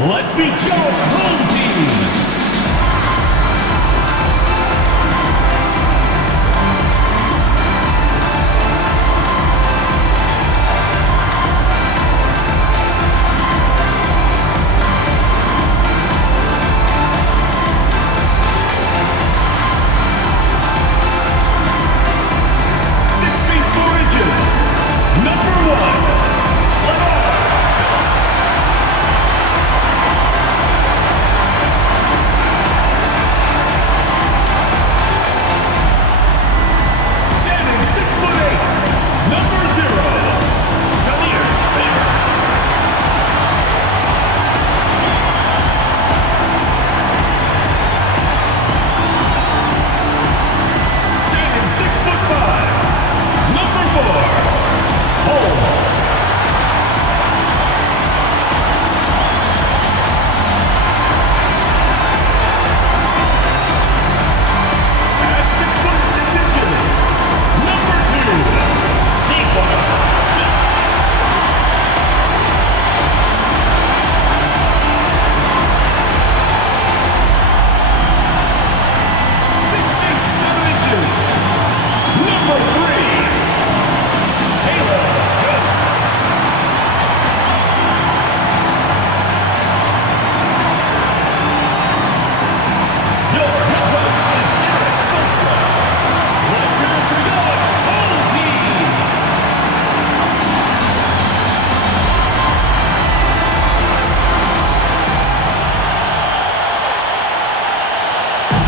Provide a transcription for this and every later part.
Let's meet your home team.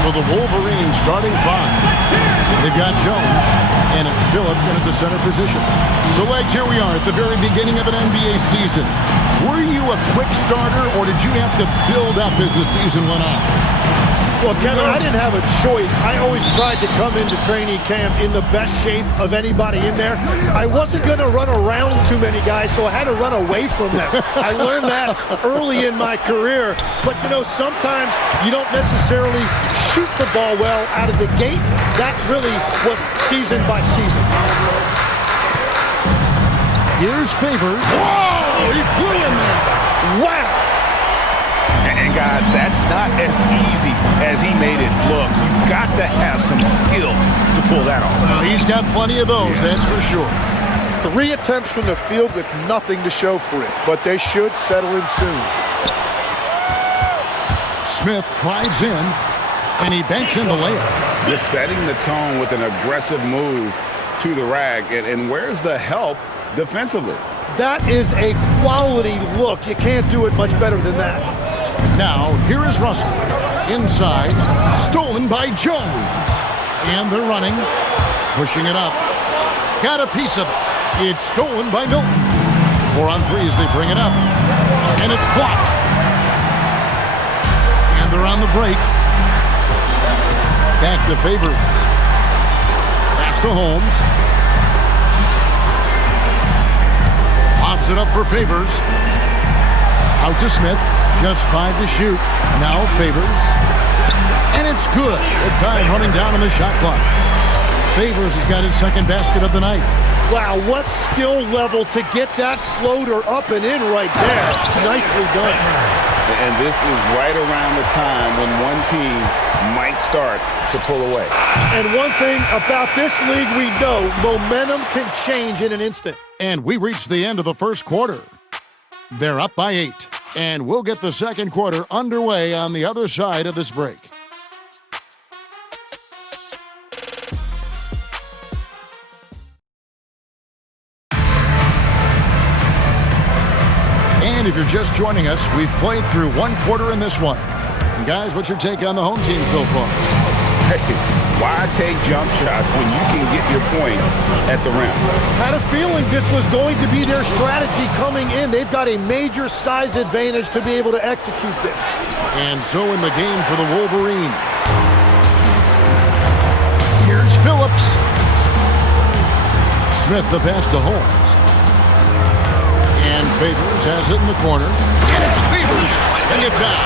So the Wolverines starting five. They've got Jones, and it's Phillips in at the center position. So, Legs, here we are at the very beginning of an NBA season. Were you a quick starter, or did you have to build up as the season went on? Well, Kevin, I didn't have a choice. I always tried to come into training camp in the best shape of anybody in there. I wasn't going to run around too many guys, so I had to run away from them. I learned that early in my career. But, you know, sometimes you don't necessarily shoot the ball well out of the gate. That really was season by season. Here's Favors. Whoa! He flew in there. Wow! And guys, that's not as easy as he made it look. You've got to have some skills to pull that off. Well, he's got plenty of those, that's for sure. 3 attempts from the field with nothing to show for it, but they should settle in soon. Smith drives in, and he banks in the layup. Just setting the tone with an aggressive move to the rack. And where's the help defensively? That is a quality look. You can't do it much better than that. Now, here is Russell. Inside, stolen by Jones. And they're running, pushing it up. Got a piece of it. It's stolen by Milton. 4 on 3 as they bring it up. And it's blocked. And they're on the break. Back to Favors. Pass to Holmes. Lobs it up for Favors. Out to Smith. Just 5 to shoot. Now Favors. And it's good. The time running down on the shot clock. Favors has got his second basket of the night. Wow, what skill level to get that floater up and in right there. Nicely done. And this is right around the time when one team might start to pull away. And one thing about this league we know, momentum can change in an instant. And we reached the end of the first quarter. They're up by 8. And we'll get the second quarter underway on the other side of this break. And if you're just joining us, we've played through one quarter in this one. And guys, what's your take on the home team so far? Hey, why take jump shots when you can get your points at the rim? Had a feeling this was going to be their strategy coming in. They've got a major size advantage to be able to execute this. And so in the game for the Wolverines. Here's Phillips. Smith the pass to Holmes. And Favors has it in the corner. And it's Favors slamming it down.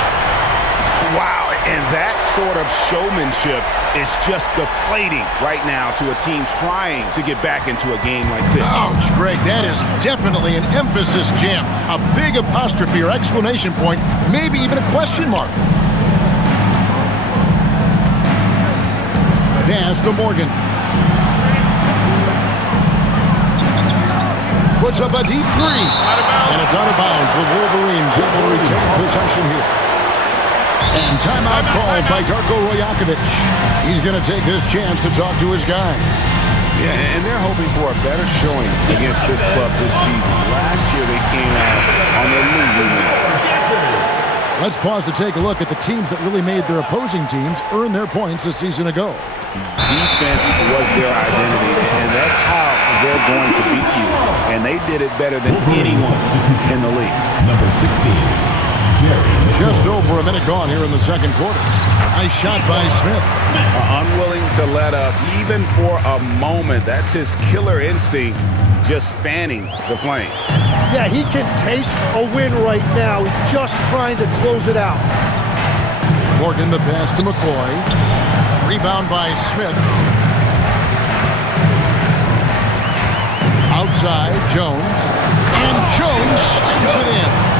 Wow, And that sort of showmanship is just deflating right now to a team trying to get back into a game like this. Ouch, Greg, that is definitely an emphasis jam. A big apostrophe or exclamation point, maybe even a question mark. Pass to Morgan. Puts up a deep three. And it's out of bounds. The Wolverines able to retain possession here. And timeout called by Darko Rajakovic. He's going to take this chance to talk to his guy. Yeah, and they're hoping for a better showing against this club this season. Last year they came out on the losing end. Let's pause to take a look at the teams that really made their opposing teams earn their points a season ago. Defense was their identity, and that's how they're going to beat you. And they did it better than anyone in the league. Number 16. Just over a minute gone here in the second quarter. Nice shot by Smith. Unwilling to let up even for a moment. That's his killer instinct, just fanning the flame. Yeah, he can taste a win right now. He's just trying to close it out. Morgan the pass to McCoy. Rebound by Smith. Outside, Jones. And Jones slams it in.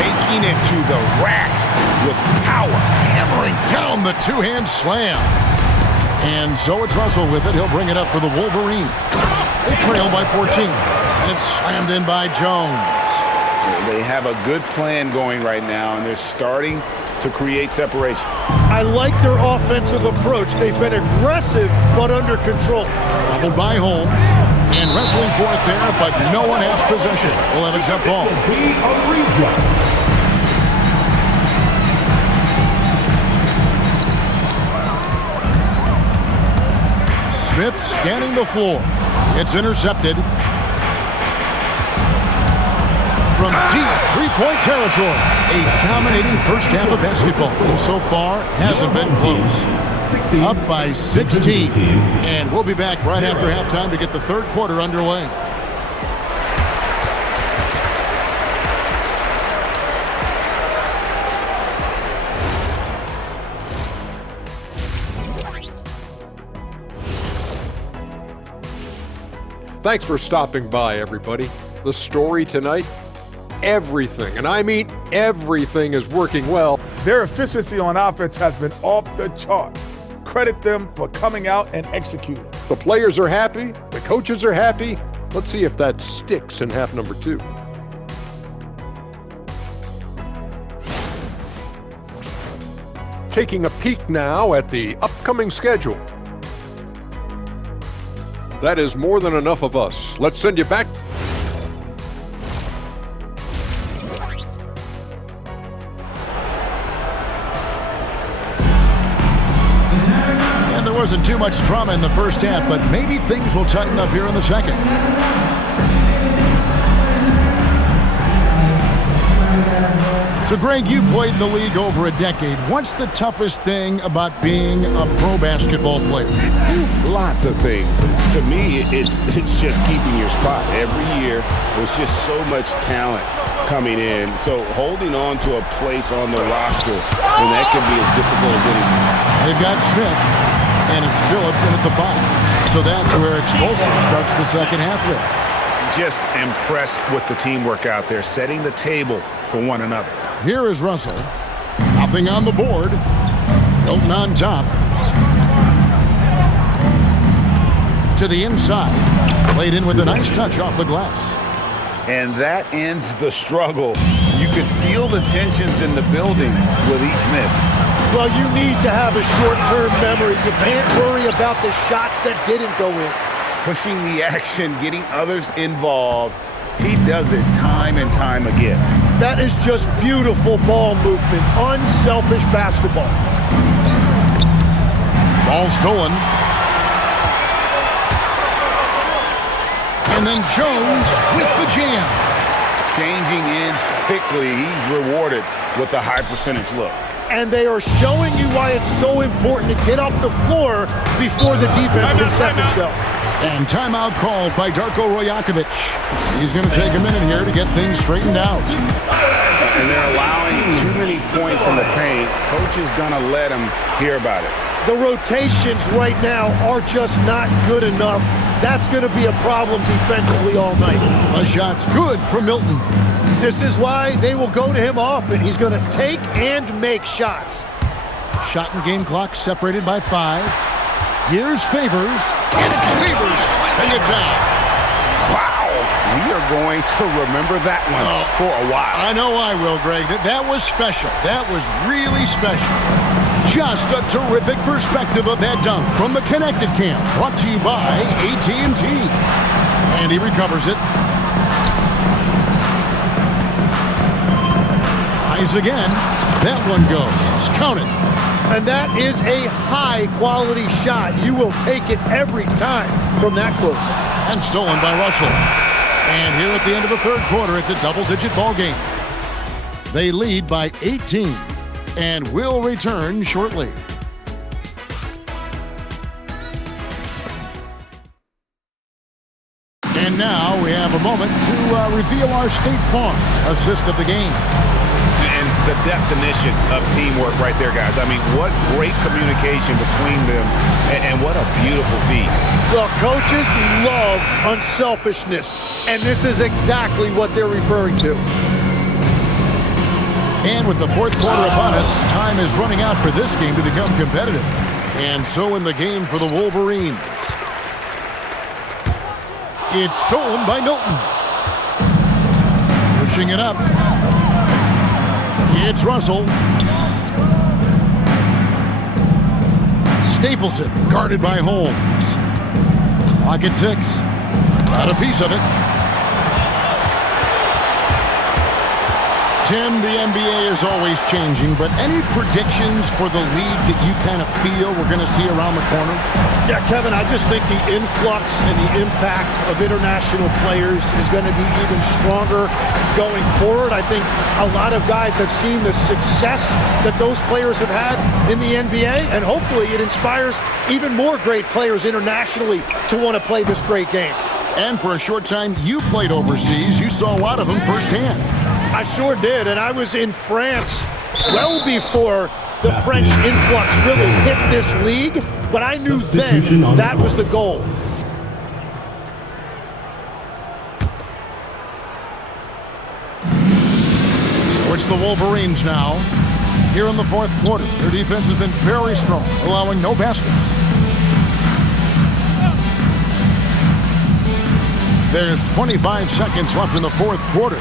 Taking it to the rack with power. Hammering down the two-hand slam. And so it's Russell with it. He'll bring it up for the Wolverine. They trail by 14. And it's slammed in by Jones. They have a good plan going right now, and they're starting to create separation. I like their offensive approach. They've been aggressive, but under control. Bubbled by Holmes. And wrestling for it there, but no one has possession. We'll have a jump ball. Smith scanning the floor. It's intercepted. From deep three-point territory. A dominating first half of basketball. And so far, hasn't been close. Up by 16. And we'll be back right after halftime to get the third quarter underway. Thanks for stopping by, everybody. The story tonight, everything, and I mean everything, is working well. Their efficiency on offense has been off the charts. Credit them for coming out and executing. The players are happy. The coaches are happy. Let's see if that sticks in half number 2. Taking a peek now at the upcoming schedule. That is more than enough of us. Let's send you back. And there wasn't too much drama in the first half, but maybe things will tighten up here in the second. So, Greg, you played in the league over a decade. What's the toughest thing about being a pro basketball player? Lots of things. To me, it's just keeping your spot. Every year, there's just so much talent coming in. So holding on to a place on the roster, and that can be as difficult as anything. They've got Smith, and it's Phillips in at the 5. So that's where Expulsion starts the second half with. Just impressed with the teamwork out there, setting the table for one another. Here is Russell. Nothing on the board. Hilton on top. To the inside. Played in with a nice touch off the glass. And that ends the struggle. You could feel the tensions in the building with each miss. Well, you need to have a short-term memory. You can't worry about the shots that didn't go in. Pushing the action, getting others involved. He does it time and time again. That is just beautiful ball movement, unselfish basketball. Ball stolen. And then Jones with the jam. Changing ends quickly. He's rewarded with a high percentage look. And they are showing you why it's so important to get off the floor before the defense can set themselves. And timeout called by Darko Rajakovic. He's going to take a minute here to get things straightened out. And they're allowing too many points in the paint, coach is going to let him hear about it. The rotations right now are just not good enough. That's going to be a problem defensively all night. The shot's good for Milton. This is why they will go to him often. He's going to take and make shots. Shot and game clock separated by 5. Here's Favors, and it's Favors slapping it down. Wow, we are going to remember that one for a while. I know I will, Greg. That was special. That was really special. Just a terrific perspective of that dunk from the Connected Camp, brought to you by AT&T. And he recovers it. Tries again. That one goes. Count it. And that is a high-quality shot. You will take it every time from that close. And stolen by Russell. And here at the end of the third quarter, it's a double-digit ball game. They lead by 18 and will return shortly. And now we have a moment to reveal our State Farm assist of the game. And the definition of teamwork right there, guys. I mean, what great communication between them, and what a beautiful feat. The coaches love unselfishness, and this is exactly what they're referring to. And with the fourth quarter upon us, time is running out for this game to become competitive. And so in the game for the Wolverines. It's stolen by Milton. Pushing it up. It's Russell. Stapleton, guarded by Holmes. Clock at 6. Got a piece of it. Tim, the NBA is always changing, but any predictions for the league that you kind of feel we're going to see around the corner? Yeah, Kevin, I just think the influx and the impact of international players is going to be even stronger going forward. I think a lot of guys have seen the success that those players have had in the NBA, and hopefully it inspires even more great players internationally to want to play this great game. And for a short time, you played overseas. You saw a lot of them firsthand. I sure did, and I was in France well before the French influx really hit this league, but I knew then that was the goal. So it's the Wolverines now. Here in the fourth quarter, their defense has been very strong, allowing no baskets. There's 25 seconds left in the fourth quarter.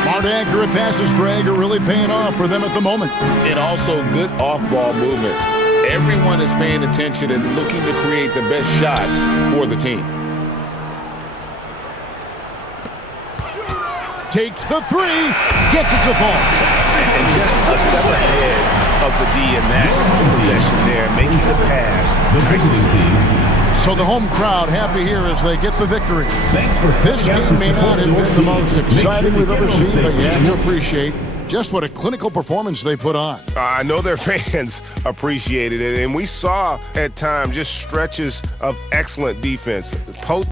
Smart, accurate passes, Greg, are really paying off for them at the moment. And also good off-ball movement. Everyone is paying attention and looking to create the best shot for the team. Takes the 3, gets it to fall. And just a step ahead of the D in that possession there, making the pass. Nice to see. So the home crowd happy here as they get the victory. Thanks for This checking out game the may not have support been the most team. Make sure exciting to we've get ever them seen, safe. but you have to appreciate just what a clinical performance they put on. I know their fans appreciated it, and we saw at times just stretches of excellent defense.